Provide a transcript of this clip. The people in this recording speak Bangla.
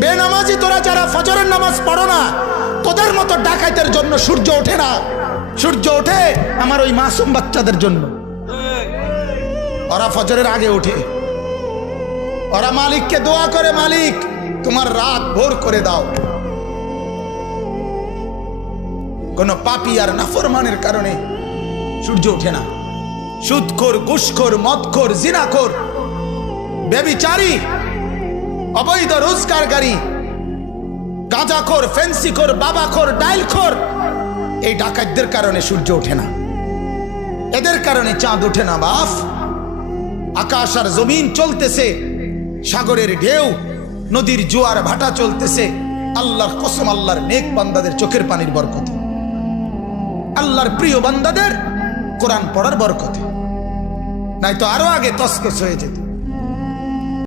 বেনামাজি তোরা যারা ফজরের নামাজ পড়ো না, তোদের মতো ডাকাইতের জন্য সূর্য ওঠে না। সূর্য ওঠে আমার ওই মাসুম বাচ্চাদের জন্য। ওরা ফজরের আগে ওঠে, ওরা মালিককে দোয়া করে, মালিক তোমার রাত ভোর করে দাও। কোন পাপী আর নাফরমানের কারণে সূর্য ওঠে না। সুদখোর, ঘুষখোর, মদখোর, জিনাখোর, ব্যভিচারী, অবৈধ রোজগারকারী, গাঁজাখোর, ফেন্সিখোর, বাবাখোর, ডাইলখোর, এই ডাকাতদের কারণে সূর্য ওঠে না। এদের কারণে চাঁদ ওঠে না। বাপ, আকাশ আর জমিন চলতেছে, সাগরের ঢেউ, নদীর জোয়ার ভাটা চলতেছে, আল্লাহর কসম, আল্লাহর নেক বান্দাদের চোখের পানির বরকতে, আল্লাহর প্রিয় বান্দাদের কোরআন পড়ার বরকতে, নাই তো আরো আগে তসকস হয়ে যেত।